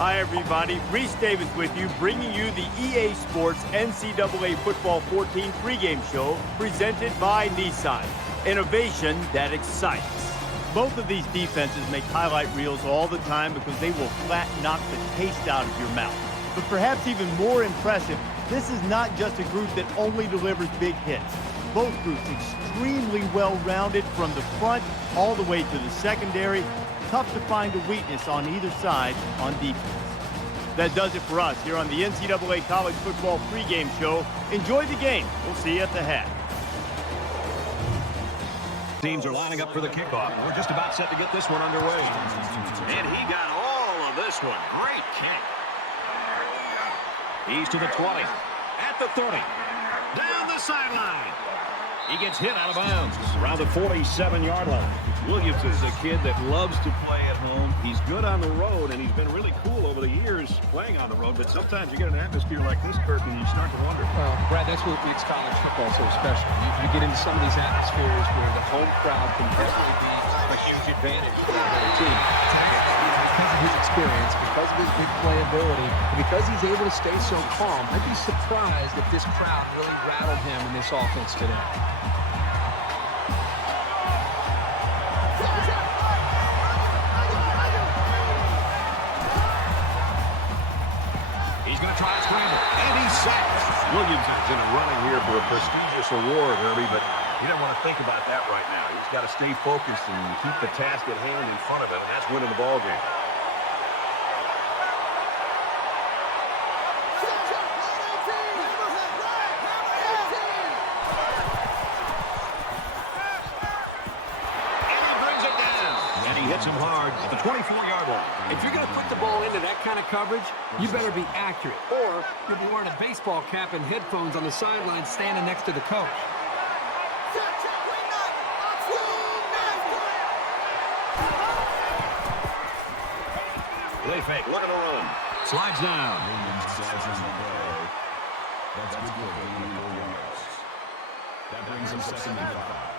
Hi, everybody. Reese Davis with you, bringing you the EA Sports NCAA Football 14 pregame show presented by Nissan. Innovation that excites. Both of these defenses make highlight reels all the time because they will flat knock the taste out of your mouth. But perhaps even more impressive, this is not just a group that only delivers big hits. Both groups extremely well-rounded from the front all the way to the secondary. Tough to find a weakness on either side on defense. That does it for us here on the NCAA College Football pregame show. Enjoy the game. We'll see you at the half. Teams are lining up for the kickoff. We're just about set to get this one underway. And he got all of this one. Great kick. He's to the 20. At the 30. Down the sideline. He gets hit out of bounds around the 47-yard line. Williams is a kid that loves to play at home. He's good on the road, and he's been really cool over the years playing on the road. But sometimes you get an atmosphere like this, Kirk, and you start to wonder. Well, Brad, that's what makes college football so special. You get into some of these atmospheres where the home crowd can definitely be a huge advantage for the team. Because of his experience, because of his big playability, and because he's able to stay so calm, I'd be surprised if this crowd really rattled him in this offense today. He's going to try to scramble, and he's sacked. Williams is in a running here for a prestigious award, Herbie, but he doesn't want to think about that right now. He's got to stay focused and keep the task at hand in front of him, and that's winning the ball game. Hits him hard at the 24-yard line. If you're going to put the ball into that kind of coverage, you better be accurate. Or you'll be wearing a baseball cap and headphones on the sideline standing next to the coach. Play fake, looking to run. Slides down. That's good for 4 yards. That brings him 2nd and 5.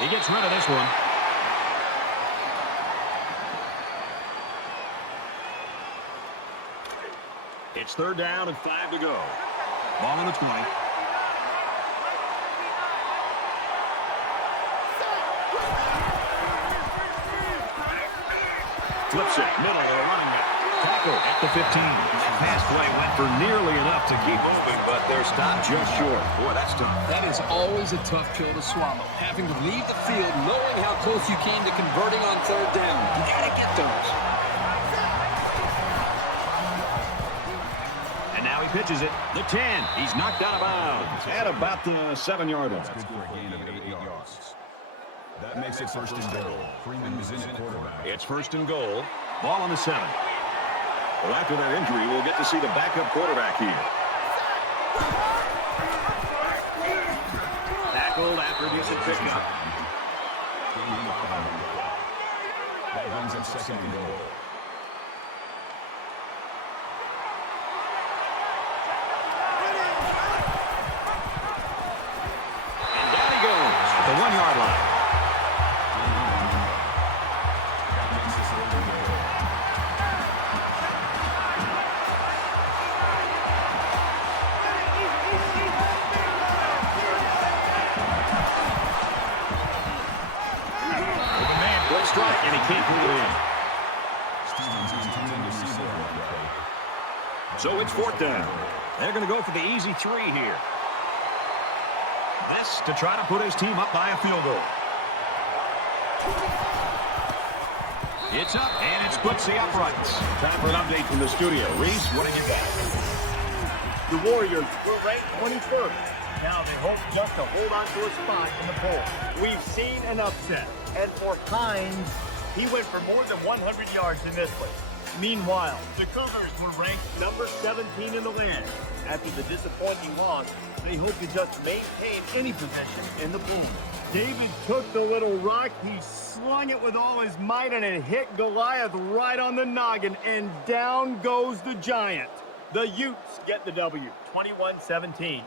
He gets rid of this one. It's 3rd down and 5 to go. Ball on the 20. Flips it, middle of the running back. Tackle at the 15. That pass play went for nearly enough to keep moving, but they're stopped just short. Boy, that's tough. That is always a tough pill to swallow. Having to leave the field knowing how close you came to converting on 3rd down. You got to get those. And now he pitches it. The 10. He's knocked out of bounds at about the 7-yard line. That's good for a gain of 8 yards. That makes it 1st and goal. Freeman is in at quarterback. It's 1st and goal. Ball on the 7. Well, after that injury, we'll get to see the backup quarterback here. Tackled after he gets it picked up. That brings him 2nd and goal. And down he goes at the 1-yard line. Strike, and he can't pull it in. So it's 4th down. They're going to go for the easy 3 here. This to try to put his team up by a field goal. It's up, and it splits the uprights. Time for an update from the studio. Reese, what did you got? The Warriors were ranked 21st. Now they hope just to hold on to a spot in the poll. We've seen an upset. And for Hines, he went for more than 100 yards in this one. Meanwhile, the Colors were ranked number 17 in the land. After the disappointing loss, they hope to just maintain any position in the pool. David took the little rock, he slung it with all his might, and it hit Goliath right on the noggin, and down goes the Giant. The Utes get the W, 21-17.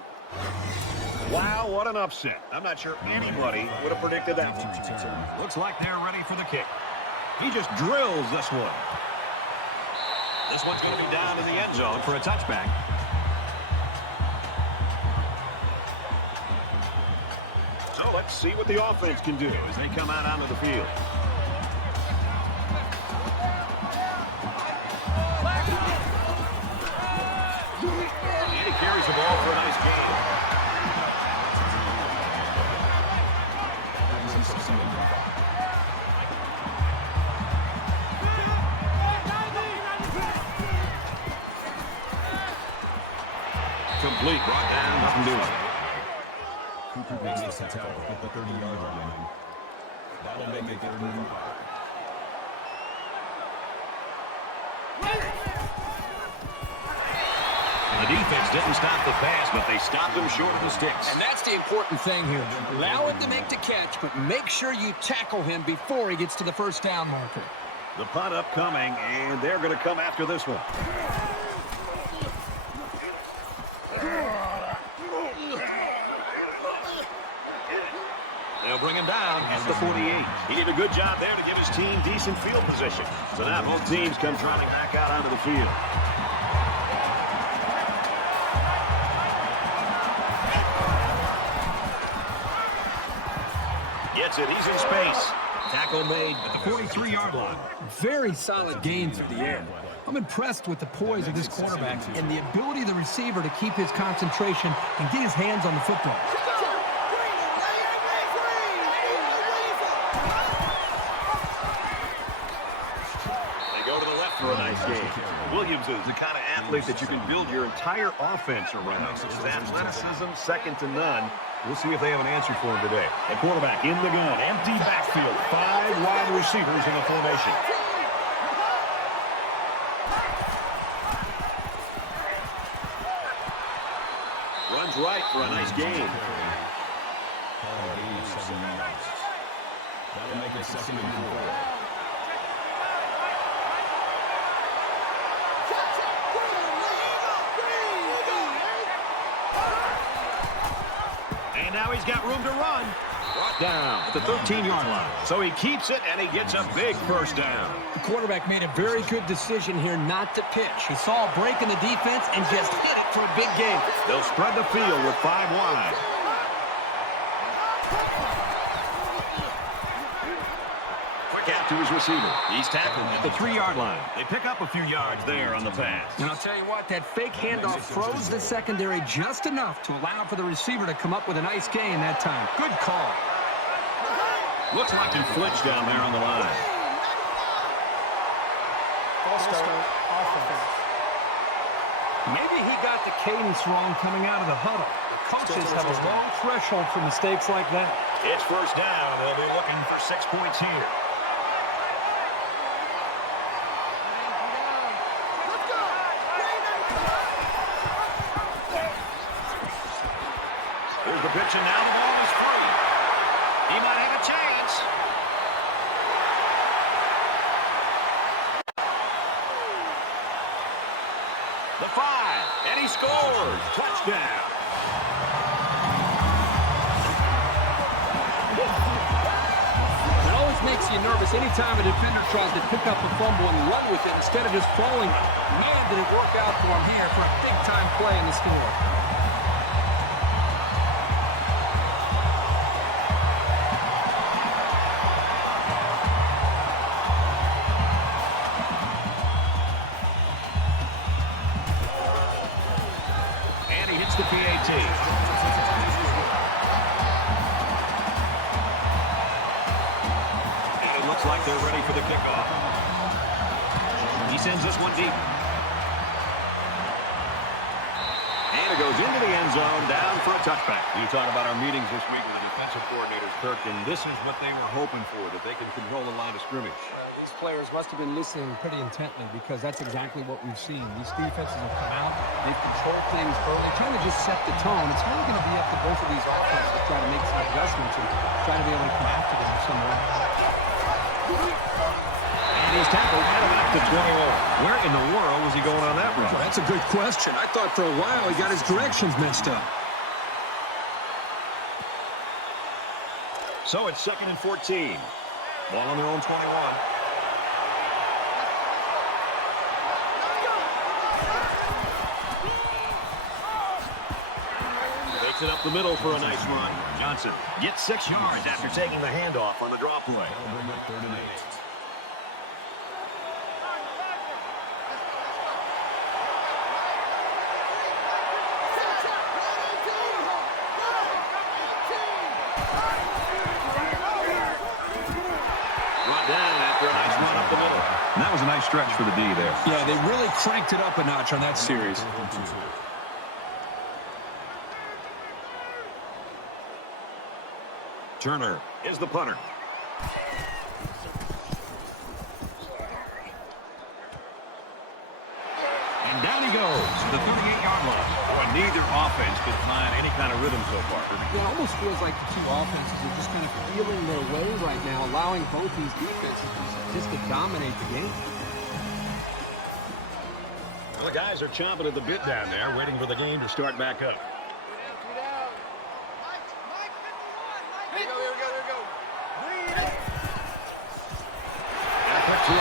Wow, what an upset. I'm not sure anybody would have predicted that one. Looks like they're ready for the kick. He just drills this one. This one's going to be down in the end zone for a touchback. So let's see what the offense can do as they come out onto the field. And he carries the ball for a nice gain. Complete, brought down, nothing doing. Cooper makes the tackle at the 30-yard line. That'll make it 3rd and 5. The defense didn't stop the pass, but they stopped him short of the sticks. And that's the important thing here. Allow him to make the catch, but make sure you tackle him before he gets to the first down marker. The punt upcoming, and they're going to come after this one. They'll bring him down at the 48. He did a good job there to give his team decent field position. So now both teams come trotting back out onto the field. Gets it. He's in space. Tackle made at the 43-yard line. Very solid gain through the air. I'm impressed with the poise of this quarterback and the ability of the receiver to keep his concentration and get his hands on the football. For a nice game. Williams is the kind of athlete that you can build your entire offense around. His athleticism, second to none. We'll see if they have an answer for him today. The quarterback in the gun, empty backfield, 5 wide receivers in the formation. Runs right for a nice gain. That'll make it 2nd and 4. Now he's got room to run. Brought down at the 13-yard line. So he keeps it, and he gets a big first down. The quarterback made a very good decision here not to pitch. He saw a break in the defense and just hit it for a big gain. They'll spread the field with 5 wide. Quick out to his receiver. He's tackled at the 3-yard line. They pick up a few yards there on the pass. And I'll tell you what, that fake handoff froze the secondary just enough to allow for the receiver to come up with a nice gain that time. Good call. Looks like he flinched down there on the line. Maybe he got the cadence wrong coming out of the huddle. The coaches have a long threshold for mistakes like that. It's first down. They'll be looking for 6 points here. Here's the pitch, and now the ball is free. He might have a chance. The 5, and he scores. Touchdown. It always makes you nervous anytime a defender tries to pick up a fumble and run with it instead of just throwing it. Man, did it work out for him here for a big-time play in the score. The PAT. It looks like they're ready for the kickoff. He sends this one deep. And it goes into the end zone, down for a touchback. You talk about our meetings this week with the defensive coordinators, Kirk, and this is what they were hoping for, that they can control the line of scrimmage. players must have been listening pretty intently because that's exactly what we've seen. These defenses have come out, they've controlled things early, trying to just set the tone. It's really going to be up to both of these offenses to try to make some adjustments and try to be able to come after them somewhere. And he's tackled at about the 20. Where in the world was he going on that run? Well, that's a good question. I thought for a while he got his directions messed up. So it's 2nd and 14. Ball on their own 21. Takes it up the middle for a nice run. Johnson gets 6 yards after taking the handoff on the draw play. That'll bring up 3rd and 8. And that was a nice stretch for the D there. Yeah, they really cranked it up a notch on that series. Turner is the punter. And down he goes to the 38-yard line. Boy, neither offense could find any kind of rhythm so far. It almost feels like the two offenses are just kind of feeling their way right now, allowing both these defenses just to dominate the game. Well, the guys are chomping at the bit down there, waiting for the game to start back up. And a quick throw.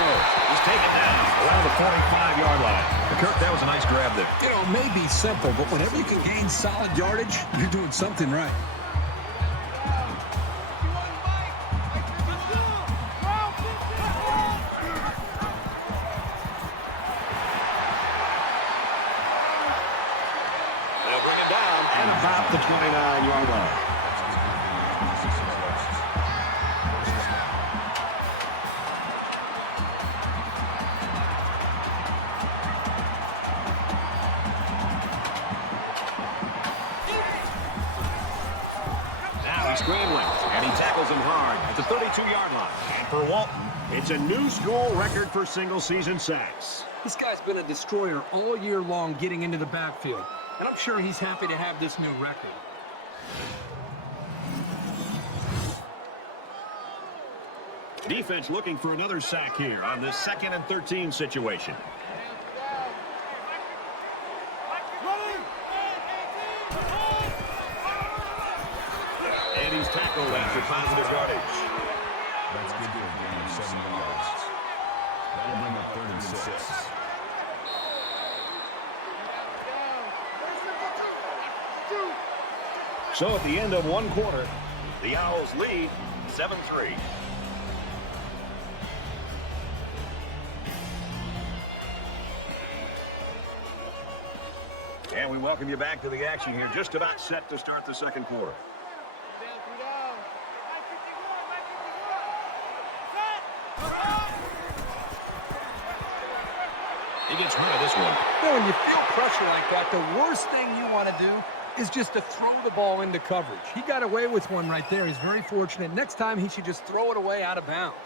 He's taken down around the 45-yard line. Kirk, that was a nice grab there. You know, it may be simple, but whenever you can gain solid yardage, you're doing something right. They'll bring him down at about the 29-yard line. Scrambling, and he tackles him hard at the 32-yard line. And for Walton, it's a new school record for single-season sacks. This guy's been a destroyer all year long getting into the backfield, and I'm sure he's happy to have this new record. Defense looking for another sack here on this 2nd and 13 situation. And he's tackled after positive yardage. That's good for a gain of 7 yards. That'll bring up 3rd and 6. So at the end of one quarter, the Owls lead 7-3. And we welcome you back to the action here, just about set to start the second quarter. He gets rid of this one. You know, when you feel pressure like that, the worst thing you want to do is just to throw the ball into coverage. He got away with one right there. He's very fortunate. Next time, he should just throw it away out of bounds.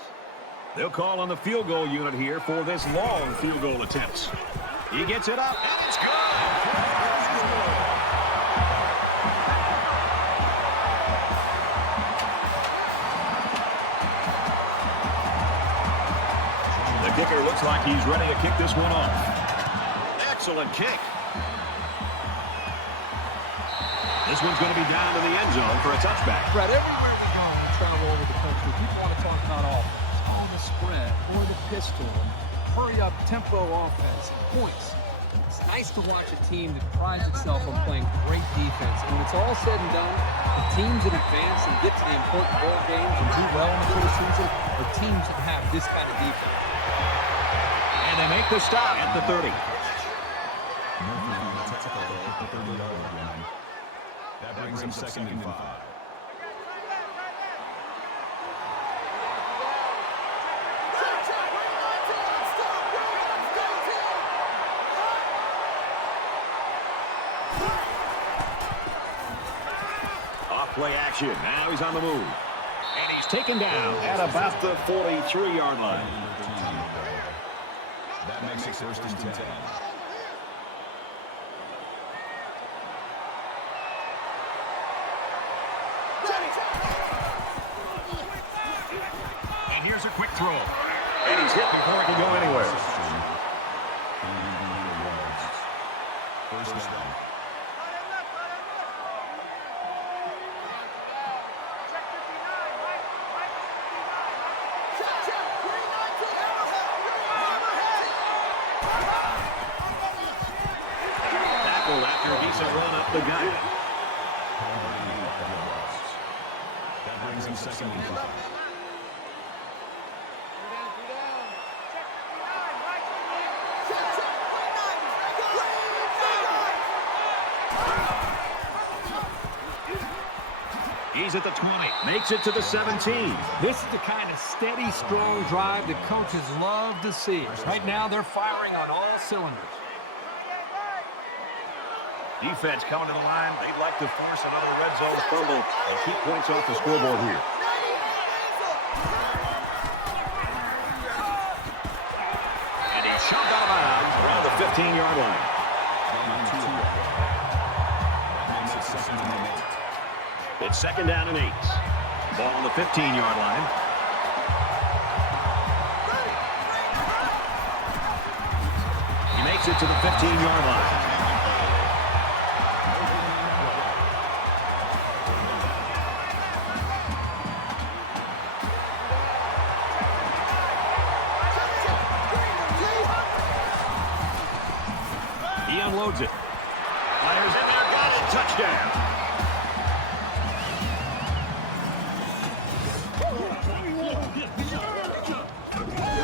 They'll call on the field goal unit here for this long field goal attempt. He gets it up, and it's good. The kicker looks like he's ready to kick this one off. Excellent kick. This one's going to be down to the end zone for a touchback. Brett, everywhere we go and travel over the country, people want to talk about offense, on the spread, or the pistol, hurry up, tempo offense, points. It's nice to watch a team that prides itself on playing great defense. And when it's all said and done, the teams that advance and get to the important bowl games and do well in the postseason are teams that have this kind of defense. And they make the stop at the 30. That brings him 2nd and 5. Off-play action. Now he's on the move. And he's taken down at about the 43-yard line. That makes it first and 10. And here's a quick throw. And he's hit before he can go anywhere. First down. Tackle after a decent run up the gut. That brings him second and 5. He's at the 20. Makes it to the 17. This is the kind of steady, strong drive that coaches love to see. Right now, they're firing on all cylinders. Defense coming to the line. They'd like to force another red zone fumble and keep points off the scoreboard here. And he's shoved out of bounds around the 15-yard line. It's second down and 8. Ball on the 15-yard line. He makes it to the 15-yard line. He unloads it. Fires in there, got it, touchdown.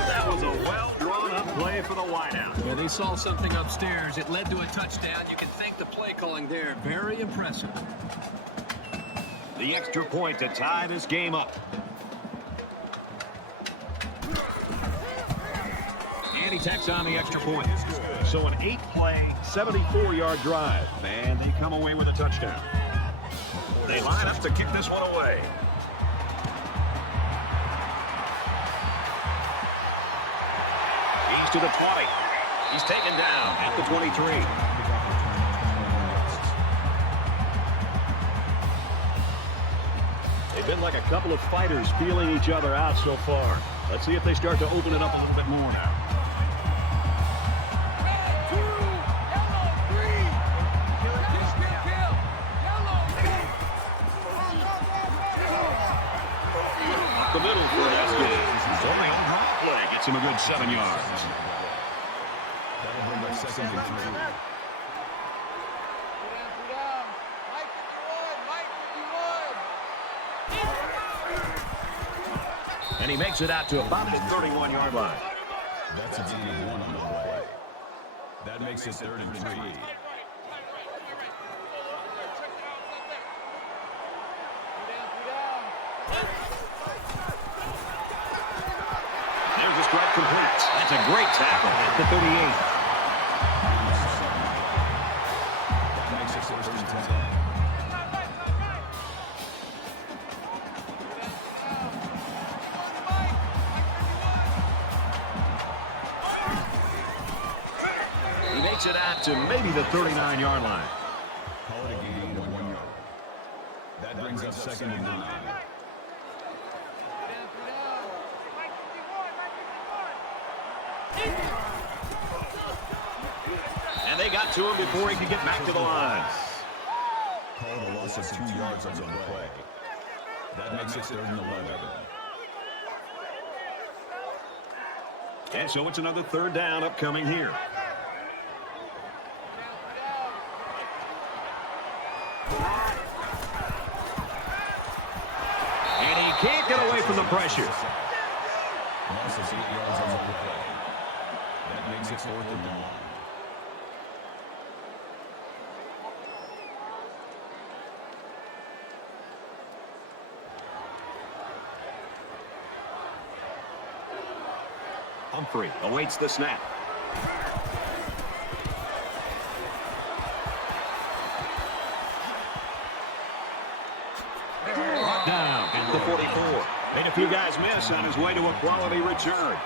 That was a well-drawn-up play for the wideout. Well, they saw something upstairs. It led to a touchdown. You can thank the play calling there. Very impressive. The extra point to tie this game up. And he tacks on the extra point. So an 8-play, 74-yard drive. And they come away with a touchdown. They line up to kick this one away. He's to the 20. He's taken down at the 23. They've been like a couple of fighters feeling each other out so far. Let's see if they start to open it up a little bit more now. Up the middle for Dynasty. Only on drop play gets him a good 7 yards. That'll bring up second and 3. And he makes it out to about his 31-yard line. That's a gain of 1 on the play. That makes it third and 3. There's a strike complete. That's a great tackle at the 38. That makes it first and 10. He makes it out to maybe the 39-yard line. Call it a gain of 1 yard. That brings up second and 9. And they got to him before he could get back to the line. Call it a loss of 2 yards on the play. That makes it third and 11. And so it's another third down upcoming here. And he can't get away from the pressure. Loss of 8 yards on the play. That makes it fourth and 1. Humphrey awaits the snap. Brought down at the 44. Made a few guys miss on his way to a quality return.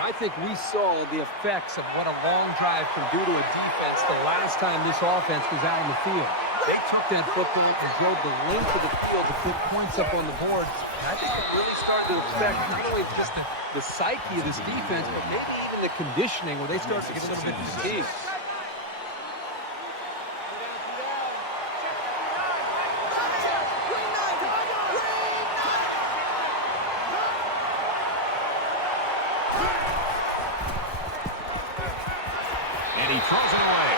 I think we saw the effects of what a long drive can do to a defense the last time this offense was out on the field. They took that football and drove the length of the field to put points up on the board. And I think we're really starting to expect not only just the psyche of this defense, but maybe even the conditioning where they start to get a little bit fatigued. And he throws it away.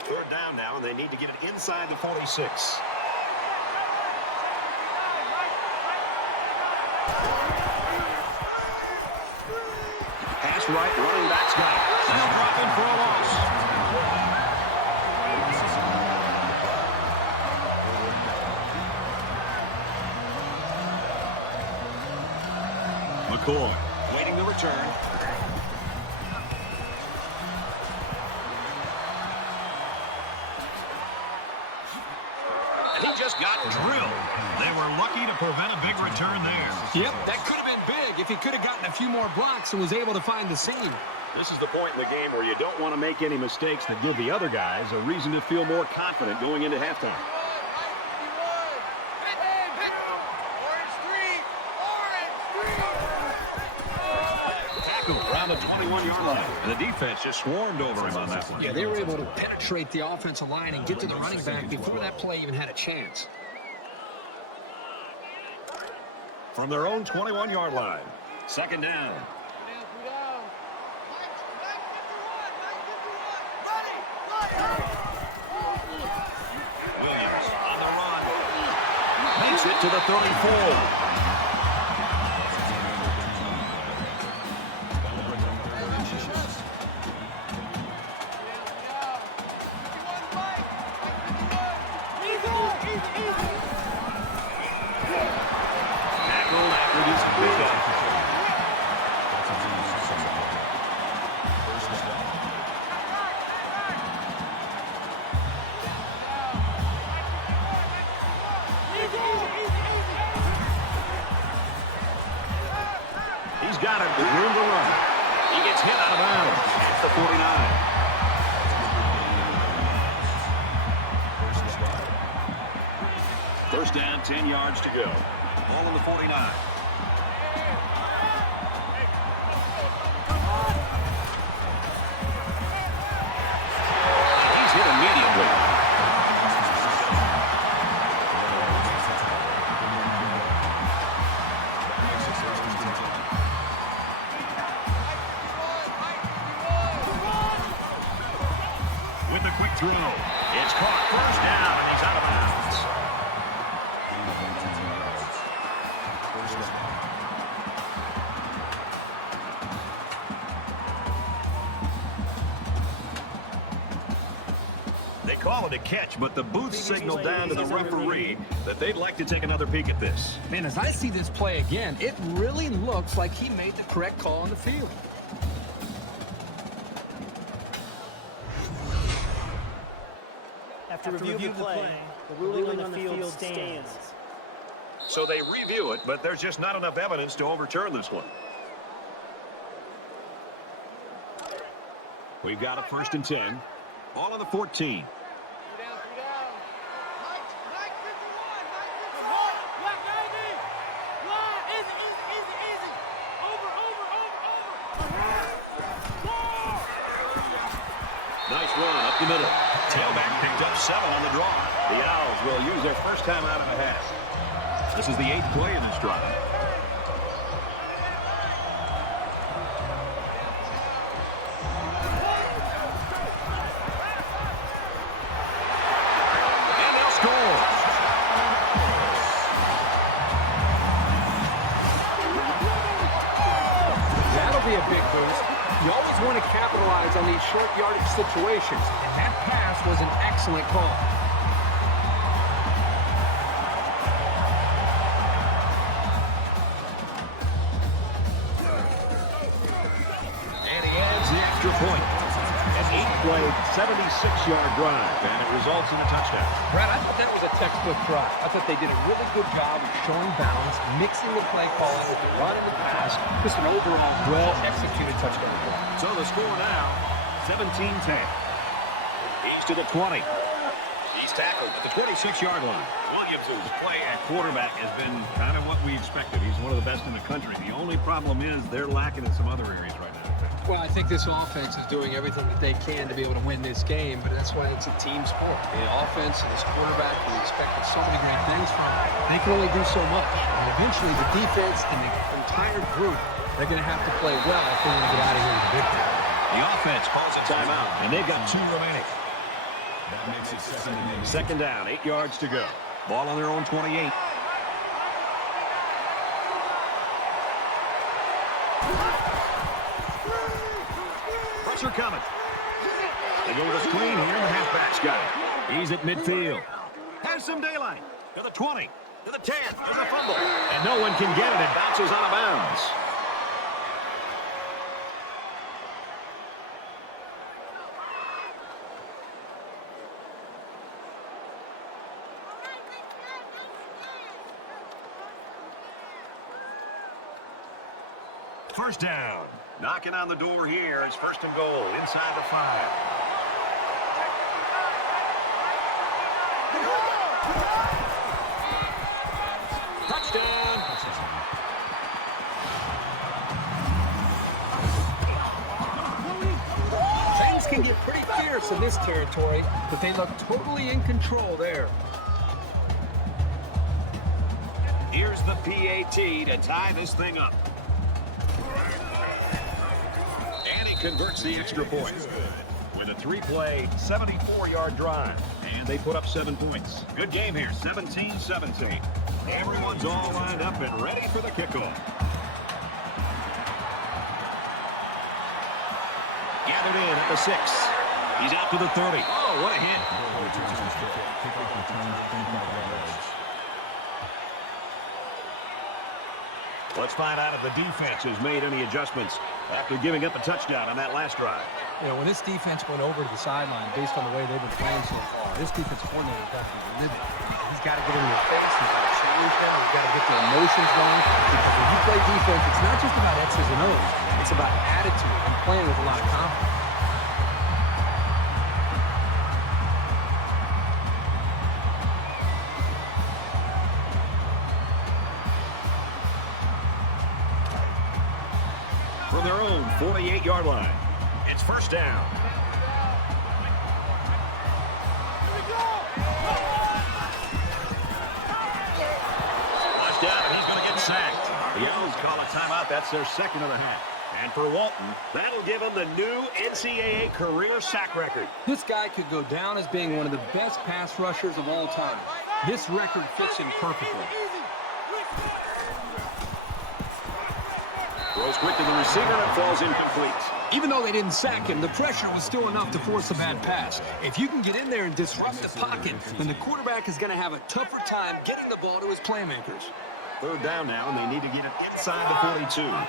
Third down now, and they need to get it inside the 46. Pass right, running back's got it. And they'll drop in for a loss. McCoy waiting the return. And he just got drilled. They were lucky to prevent a big return there. Yep, that could have been big if he could have gotten a few more blocks and was able to find the seam. This is the point in the game where you don't want to make any mistakes that give the other guys a reason to feel more confident going into halftime. Around the 21-yard line. And the defense just swarmed over him on that one. Yeah, they were able to penetrate the offensive line and get to the running back before that play even had a chance. From their own 21-yard line. Second down. Williams on the run. Makes it to the 34. He's got it with room to run. He gets hit out of bounds. It's the 49. First down, 10 yards to go. Ball on the 49. He's hit immediately. With the quick throw. It's caught. First down, and he's out of bounds. They call it a catch, but the booth signaled down to the referee that they'd like to take another peek at this. Man, as I see this play again, it really looks like he made the correct call on the field. After review of the play, the ruling on the field stands. So they review it, but there's just not enough evidence to overturn this one. We've got a 1st and 10. All on the 14. Nice run up the middle. Tailback picked up 7 on the draw. The Owls will use their first time out and a half. This is the 8th play of this drive. And they'll score. That'll be a big boost. You always want to capitalize on these short yardage situations, and that pass was an excellent call. And he adds the extra point. An 8-play 76-yard drive, and it results in a touchdown. Brad, I thought that was a textbook drive. I thought they did a really good job of showing balance, mixing the play calling with the run and the pass. Just an overall well-executed touchdown drive. So the score now, 17-10. He's to the 20. He's tackled at the 26-yard line. Williams' play at quarterback has been kind of what we expected. He's one of the best in the country. The only problem is they're lacking in some other areas right now. Well, I think this offense is doing everything that they can to be able to win this game, but that's why it's a team sport. The offense and this quarterback, we expected so many great things from them. They can only do so much. And eventually, the defense and the entire group, they're going to have to play well if they want to get out of here with a victory. The offense calls a timeout, and they've got 2 remaining. That makes it Second down, 8 yards to go. Ball on their own 28. Pressure coming. They go with a screen here, and the halfback's got it. He's at midfield. Has some daylight. To the 20. To the 10. There's a fumble. And no one can get it. It bounces out of bounds. First down. Knocking on the door here. It's first and goal inside the 5. Touchdown. Things can get pretty fierce in this territory, but they look totally in control there. Here's the PAT to tie this thing up. And he converts the extra point with a 3-play, 74-yard drive. And they put up 7 points. Good game here, 17-17. Everyone's all lined up and ready for the kickoff. Gathered in at the 6. He's out to the 30. Oh, what a hit. Let's find out if the defense has made any adjustments after giving up a touchdown on that last drive. You know, when this defense went over to the sideline based on the way they've been playing so far, this defensive coordinator definitely lived it. He's got to get in their face. He's got to challenge them. He's got to get their emotions going. Because when you play defense, it's not just about X's and O's. It's about attitude and playing with a lot of confidence. From their own 48-yard line, it's first down. Flash down, and he's going to get sacked. The Owls call a timeout. That's their second of the half. And for Walton, that'll give him the new NCAA career sack record. This guy could go down as being one of the best pass rushers of all time. This record fits him perfectly. Throws quick to the receiver and falls incomplete. Even though they didn't sack him, the pressure was still enough to force a bad pass. If you can get in there and disrupt the pocket, then the quarterback is going to have a tougher time getting the ball to his playmakers. Third down now, and they need to get it inside the 42. That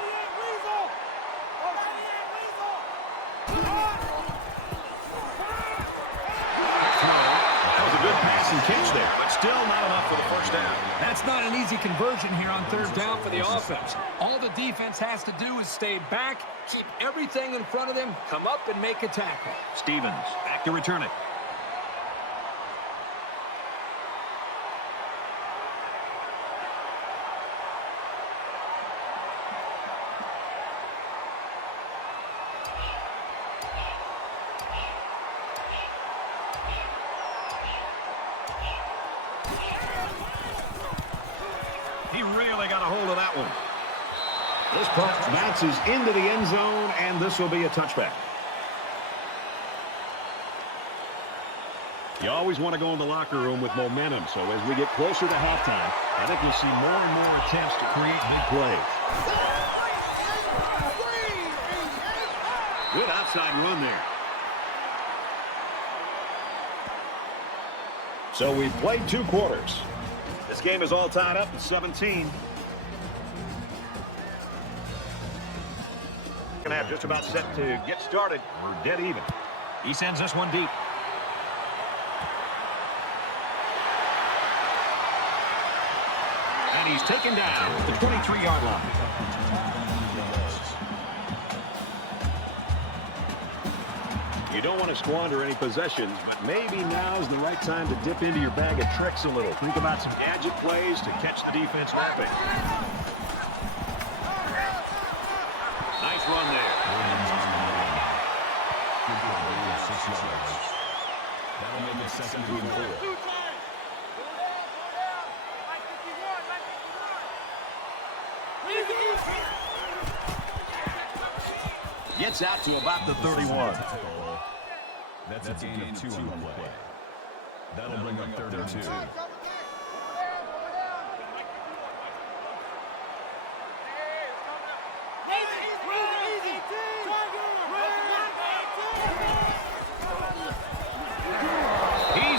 was a good pass and catch there, but still not enough for the first down. That's not an easy conversion here on third down for the offense. All the defense has to do is stay back, keep everything in front of them, come up and make a tackle. Stevens back to return it. He really got a hold of that one. This punt bounces into the end zone, and this will be a touchback. You always want to go in the locker room with momentum, so as we get closer to halftime, I think we'll see more and more attempts to create big plays. Good outside run there. So we've played 2 quarters. This game is all tied up at 17. Second half just about set to get started. We're dead even. He sends this one deep. And he's taken down at the 23-yard line. You don't want to squander any possessions, but maybe now's the right time to dip into your bag of tricks a little. Think about some gadget plays to catch the defense napping. Nice run there. That'll make it 2nd and 4. Gets out to about the 31. That's a gain of 2 on the play. That'll bring up 3rd and 2. He's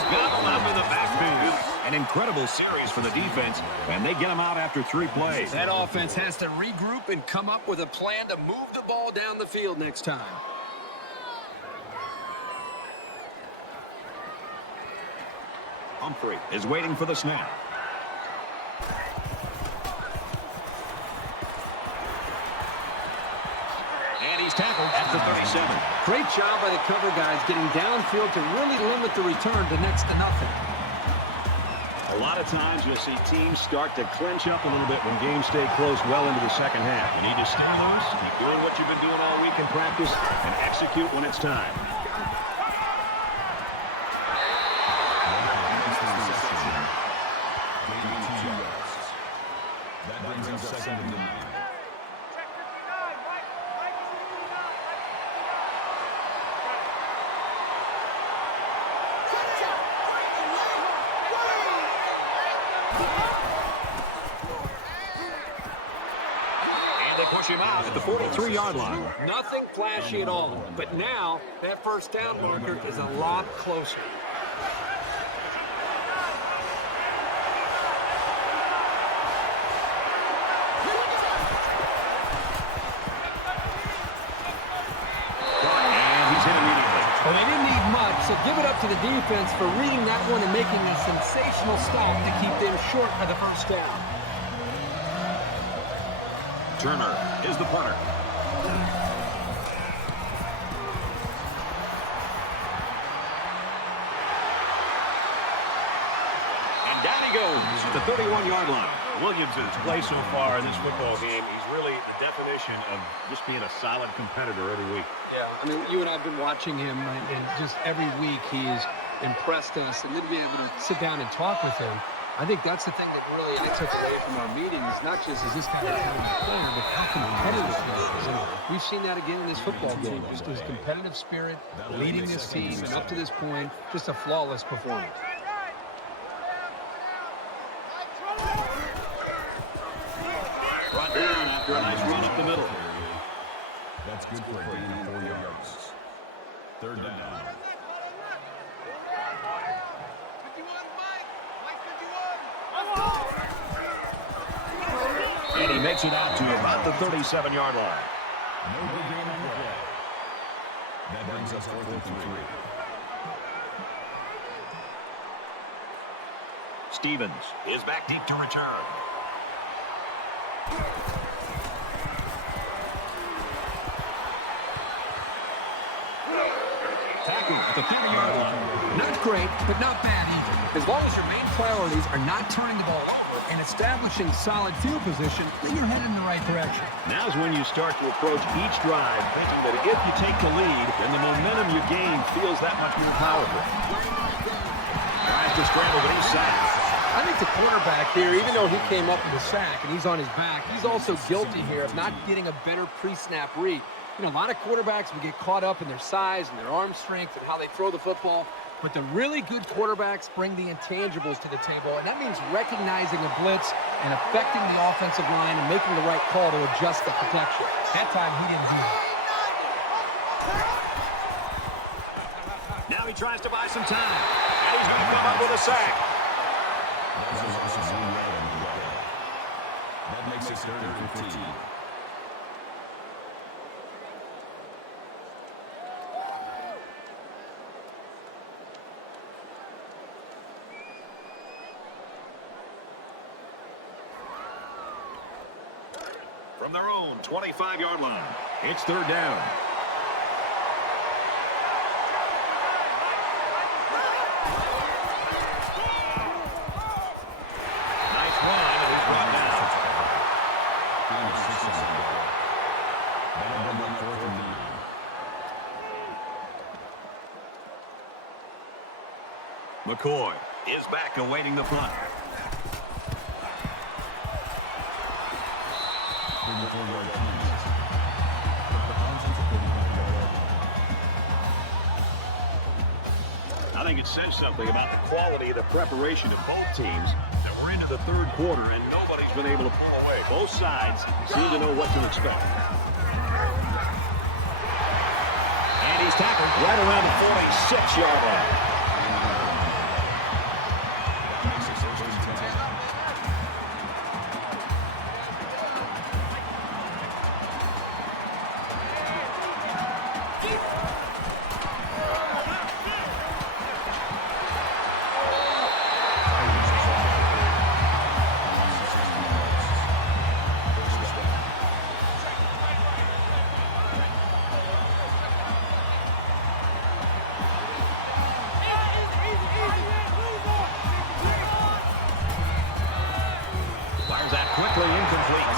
got him out to the backfield. An incredible series for the defense, and they get him out after 3 plays. That offense has to regroup and come up with a plan to move the ball down the field next time. Humphrey is waiting for the snap. And he's tackled at the 37. Great job by the cover guys getting downfield to really limit the return to next to nothing. A lot of times you'll see teams start to clinch up a little bit when games stay close well into the second half. You need to stay loose, keep doing what you've been doing all week in practice, and execute when it's time. That brings up 2nd and 9. Push him out at the 43-yard line. Nothing flashy at all, but now that first down marker is a lot closer. And he's hit immediately. Well, they didn't need much, so give it up to the defense for reading that one and making a sensational stop to keep them short of the first down. Turner is the punter. And down he goes at the 31-yard line. Williams' play so far in this football game, he's really the definition of just being a solid competitor every week. Yeah, I mean, you and I have been watching him, and just every week he's impressed us, and then to be able to sit down and talk with him, I think that's the thing that really I took away from our meetings, not just is this kind of player, but how competitive he is. And we've seen that again in this football game, just his competitive spirit, leading this team, and up to this point, just a flawless performance. Brought down after a nice run up the middle. That's good for a gain of 4 yards. 3rd down. And he makes it out to about the 37-yard line. No good gain on the play. That brings us 4th and 3. Stevens is back deep to return. Tackle at the 30-yard line. Not great, but not bad either. As long as your main priorities are not turning the ball over and establishing solid field position, then you're headed in the right direction. Now's when you start to approach each drive thinking that if you take the lead, then the momentum you gain feels that much more powerful. Tries to scramble, but he's sacked. I think the quarterback here, even though he came up with a sack and he's on his back, he's also guilty here of not getting a better pre-snap read. You know, a lot of quarterbacks will get caught up in their size and their arm strength and how they throw the football. But the really good quarterbacks bring the intangibles to the table, and that means recognizing a blitz and affecting the offensive line and making the right call to adjust the protection. That time, he didn't do that. Now he tries to buy some time, and he's going to come up with a sack. That makes it 3rd and 15. from their own 25-yard line. It's third down. Nice run, and he's brought down. McCoy is back awaiting the punt. I think it says something about the quality of the preparation of both teams that we're into the third quarter and nobody's been able to pull away. Both sides seem to know what to expect. And he's tackled right around the 46-yard line. Quickly incomplete.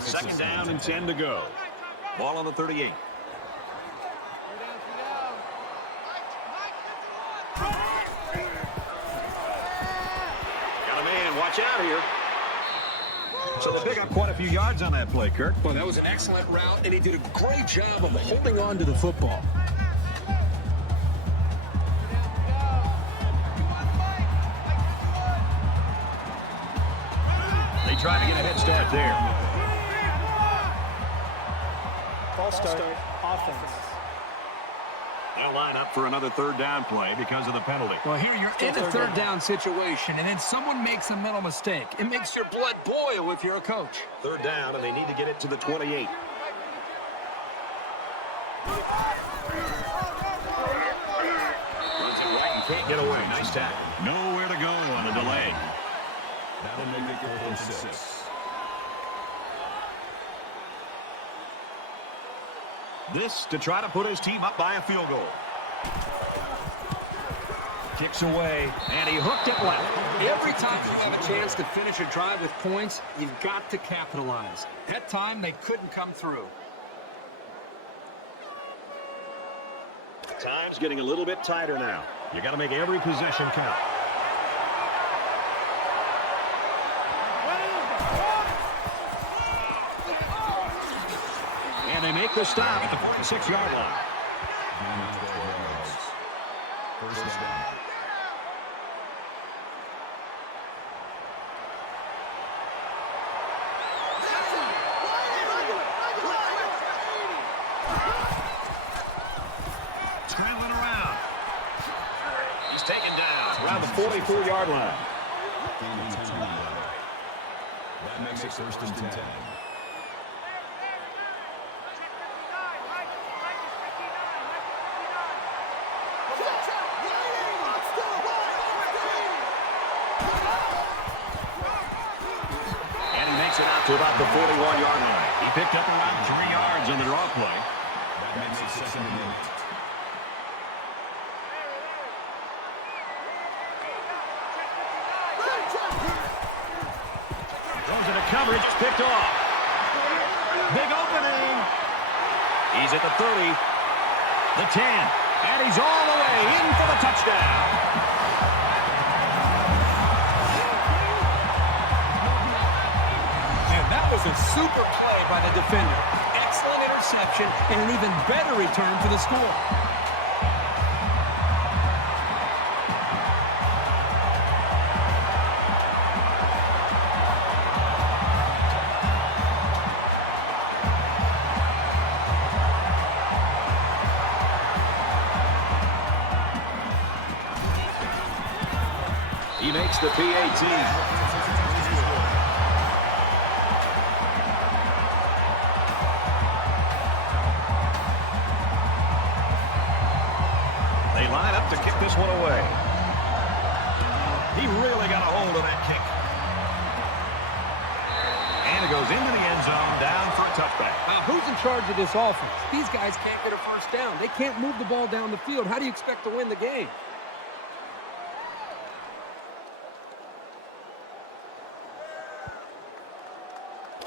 Second down and 10 to go. Ball on the 38. Got a man. Watch out here. So they pick up quite a few yards on that play, Kirk. Well, that was an excellent route, and he did a great job of holding on to the football. Trying to get a head start there. False start, offense. They'll line up for another third down play because of the penalty. Well, here you're in a third down situation, and then someone makes a mental mistake. It makes your blood boil if you're a coach. Third down, and they need to get it to the 28. Runs it right and can't get away. Nice tackle. Nowhere to go on a delay. That'll make it 4th and 6. This to try to put his team up by a field goal. Kicks away, and he hooked it left. Every time you have a chance to finish a drive with points, you've got to capitalize. That time, they couldn't come through. Time's getting a little bit tighter now. You got to make every possession count. And they make the stop at the 46-yard line. First down. Scrambling around. He's taken down around the 44-yard line. That makes it 1st and 10. To about the 41-yard line. He picked up around 3 yards on the draw play. That makes it 2nd and 8. Throws into coverage. It's picked off. Big opening. He's at the 30, the 10, and he's all the way in for the touchdown. That was a super play by the defender. Excellent interception and an even better return for the score. He makes the PAT. Line up to kick this one away. He really got a hold of that kick. And it goes into the end zone, down for a touchback. Now, who's in charge of this offense? These guys can't get a first down. They can't move the ball down the field. How do you expect to win the game?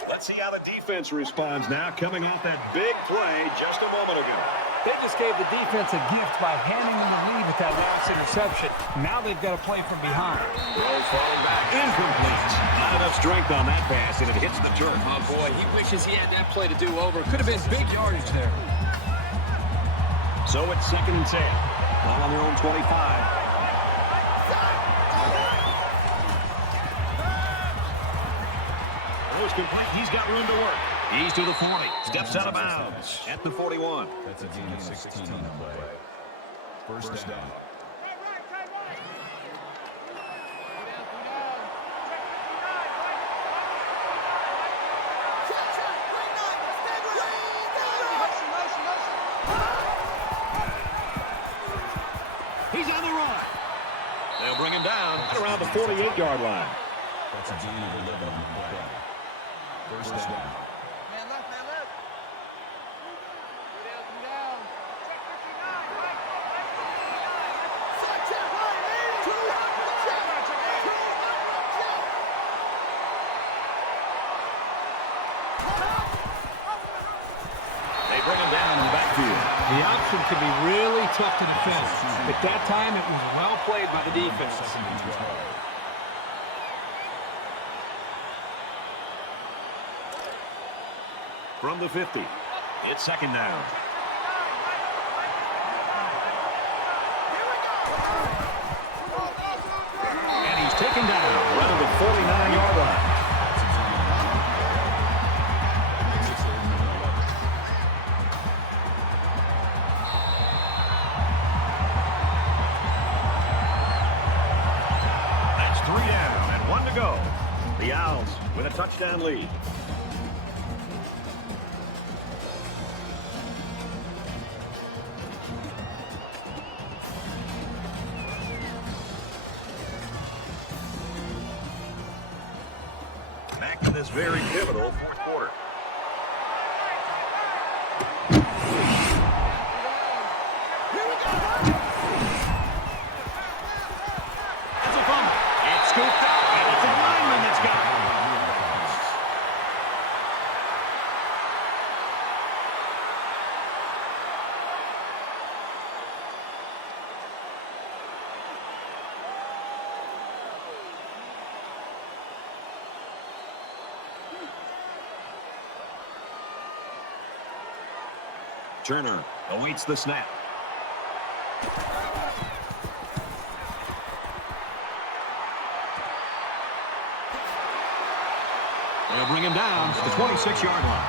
Let's see how the defense responds now, coming off that big play just a moment ago. They just gave the defense a gift by handing them the lead with that last interception. Now they've got to play from behind. Rose falling back, incomplete. Not enough strength on that pass, and it hits the turf. Oh, boy, he wishes he had that play to do over. Could have been big yardage there. So it's 2nd and 10. Ball on their own 25. Complete. He's got room to work. He's to the 40. Steps out of bounds at the 41. That's a gain of 16 on the play. First down. He's on the run. They'll bring him down at around the 48-yard line. That's a gain of 11 on the play. First down. Man left, man left. Three down. Side check, right, two, They bring him down in the backfield. The option can be really tough to defend. At that time, it was well played by the defense. From the 50, it's 2nd down. And he's taken down around the 49-yard line. That's 3 down and 1 to go. The Owls with a touchdown lead. Back to this very pivotal 4th quarter. It's a fumble. It's scooped up, and it's a lineman that's got it. Turner awaits the snap. They'll bring him down to the 26-yard line.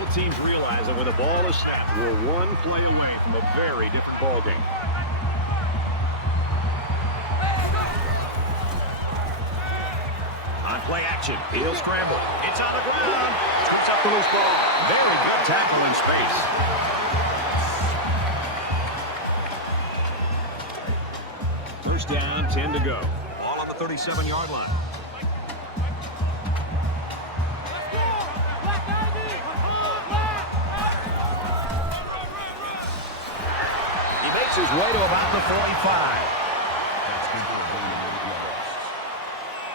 Both teams realize that when the ball is snapped, we're one play away from a very different ball game. On play action, he'll scramble. It's on the ground. Scoops up the loose ball. Very good tackle in space. First down, 10 to go. Ball on the 37-yard line. He makes his way to about the 45. That's good for a gain of 8 yards.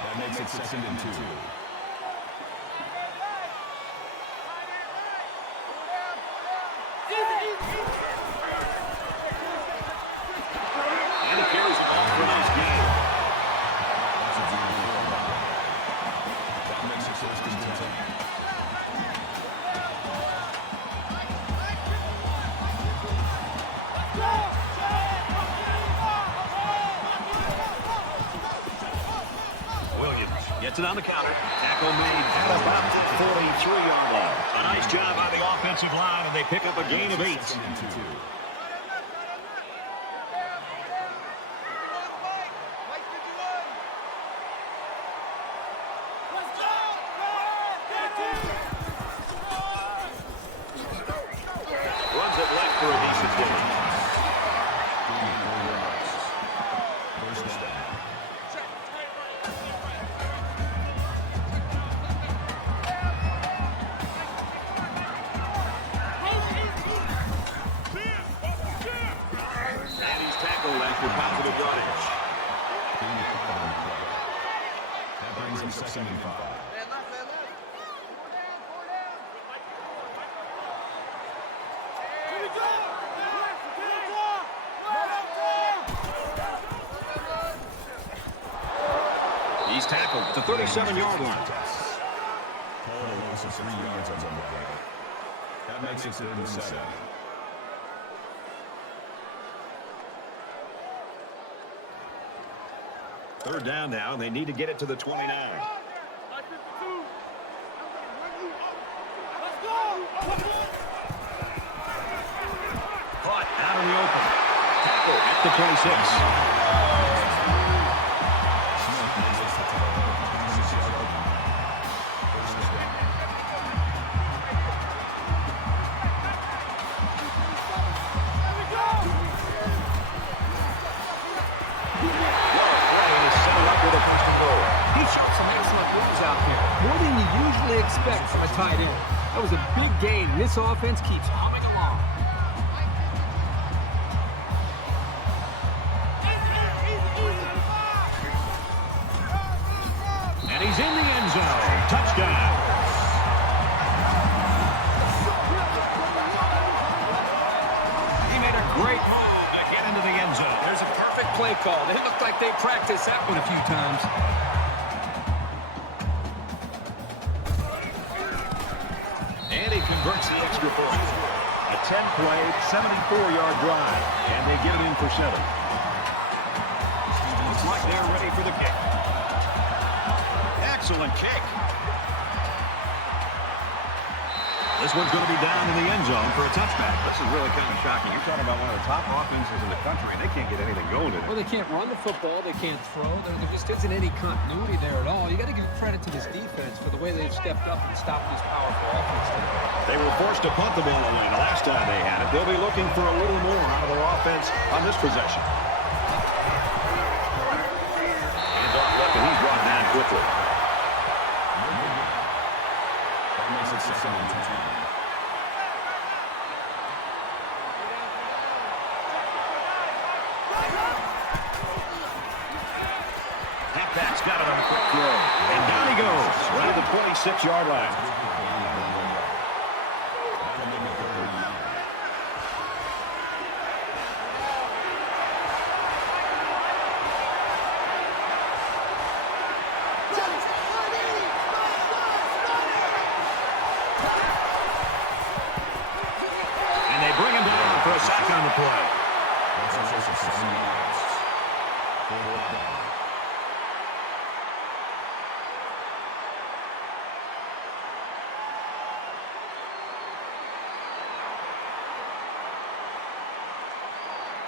That makes it 2nd and 2. And he carries it off for a nice gain. That's a gain of 4. That makes it 1st and 10. Gets it on the counter. Tackle made at about the 43-yard line. A nice job on the offensive line, and they pick up a gain of 8. Runs it left for a decent second and 5. Man left, man left. Four down, four down. Here we go. He's tackled at the 37-yard line. Call it a loss of 3 yards on the play. That makes it 3rd and 7. Third down now, and they need to get it to the 29. Caught out in the open. Tackle at the 26. He showed some excellent moves out there. More than you usually expect from a tight end. That was a big gain. This offense keeps humming along. And he's in the end zone. Touchdown. He made a great move to get into the end zone. There's a perfect play call. They look like they practiced that one a few times. And he converts the extra point. A 10-play, 74-yard drive. And they get it in for 7. Looks like they're ready for the kick. Excellent kick. This one's going to be down in the end zone for a touchback. This is really kind of shocking. You're talking about one of the top offenses in the country, and they can't get anything going in it. Well, they can't run the football. They can't throw. There just isn't any continuity there at all. You got to give credit to this defense for the way they've stepped up and stopped these powerful offenses. They were forced to punt the ball away the last time they had it. They'll be looking for a little more out of their offense on this possession. Hands off left, and he's brought down quickly. That makes it 2nd and 10. Halfback's got it on a quick throw. And down he goes, right at the 26-yard line. And they bring him down for a sack on the play. That's a loss of 7 yards. 4th down.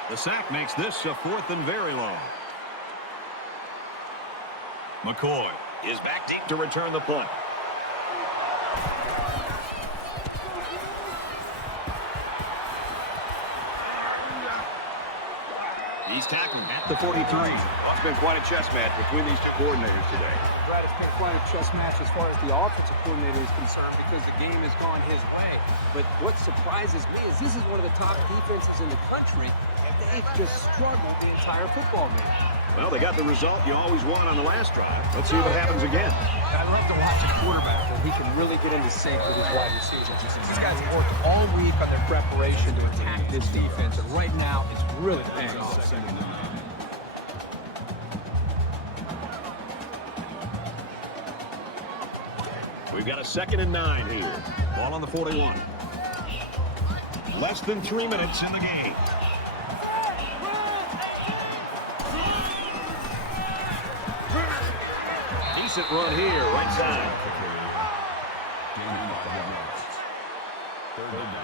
The sack makes this a 4th and very long. McCoy is back deep to return the punt. He's tackled at the 43. Well, it's been quite a chess match between these two coordinators today. Right, it's been quite a chess match as far as the offensive coordinator is concerned because the game has gone his way. But what surprises me is this is one of the top defenses in the country, and they've just struggled the entire football game. Well, they got the result you always want on the last drive. Let's see what happens again. I love to watch a quarterback where he can really get into sync with his wide receivers. These guys have worked all week on their preparation to attack this defense, and right now it's really paying off. We've got a 2nd and 9 here. Ball on the 41. Less than 3 minutes in the game. Decent run here, right side. Gain 5 yards. 3rd down.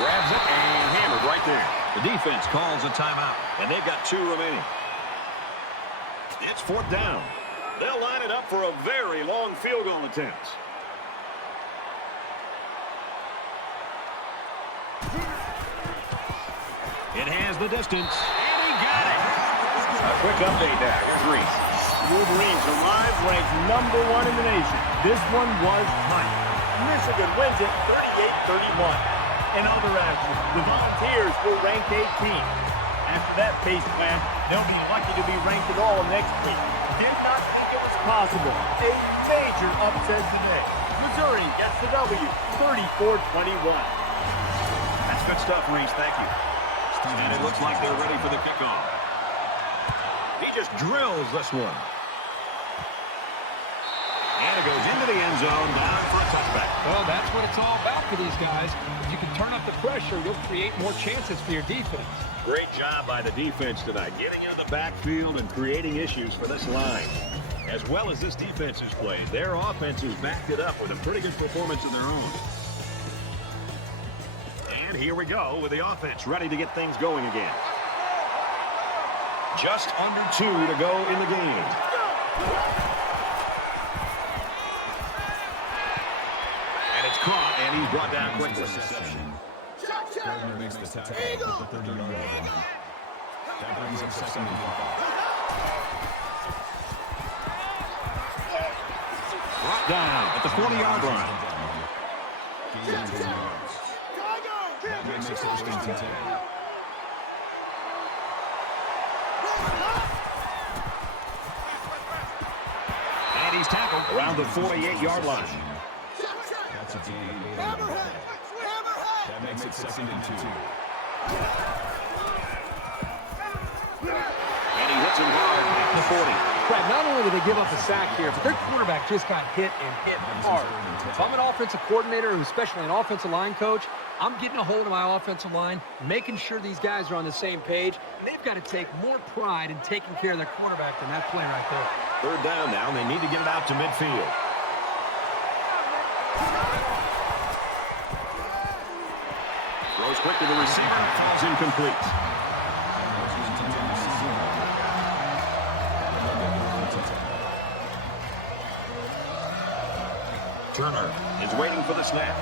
Grabs it and hammered right there. The defense calls a timeout, and they've got 2 remaining. It's 4th down. They'll line it up for a very long field goal attempt. It has the distance, and he got it. A quick update now. Here's Reese. Wolverines arrive ranked #1 in the nation. This one was tight. Michigan wins it 38-31. In other action, the Volunteers were ranked 18th. After that pace plan, they'll be lucky to be ranked at all next week. Did not think it was possible. A major upset today. Missouri gets the W, 34-21. That's good stuff, Reese. Thank you. And it looks like they're ready for the kickoff. He just drills this one. And it goes into the end zone, down for a touchback. Well, that's what it's all about for these guys. If you can turn up the pressure, you'll create more chances for your defense. Great job by the defense tonight, getting in the backfield and creating issues for this line. As well as this defense has played, their offense has backed it up with a pretty good performance of their own. And here we go with the offense ready to get things going again. Just under 2 to go in the game. And it's caught, and he's brought down quickly. Gardner makes the tackle at the 30-yard line. That brings up 2nd and 5. Brought down at the 40-yard line. That makes it 1st and 10. And he's tackled around the 48-yard line. That's a gain. That makes it 2nd and 2. And he hits him hard at the 40. Brad, not only did they give up a sack here, but their quarterback just got hit and hit hard. If I'm an offensive coordinator, and especially an offensive line coach, I'm getting a hold of my offensive line, making sure these guys are on the same page, and they've got to take more pride in taking care of their quarterback than that play right there. 3rd down now, and they need to get it out to midfield. Throws quick to the receiver, falls incomplete. Turner is waiting for the snap.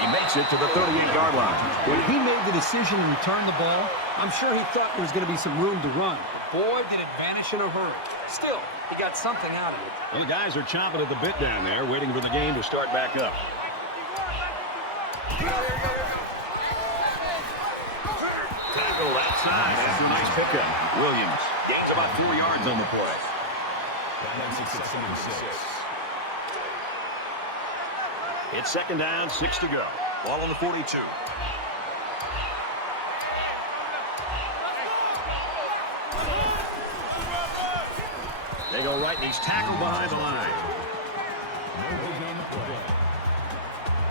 He makes it to the 38-yard line. When he made the decision to return the ball, I'm sure he thought there was going to be some room to run. But boy, did it vanish in a hurry. Still, he got something out of it. Well, the guys are chomping at the bit down there, waiting for the game to start back up. Tackle outside after a nice pickup. Williams gains about 4 yards on the play. That makes it 2nd and 6. It's 2nd down, 6 to go. Ball on the 42. They go right, and he's tackled behind the line. No movement on the play.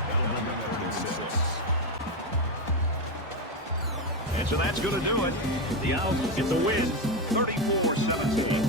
That'll bring up 3rd and 6. And so that's going to do it. The Owls get the win, 34-17.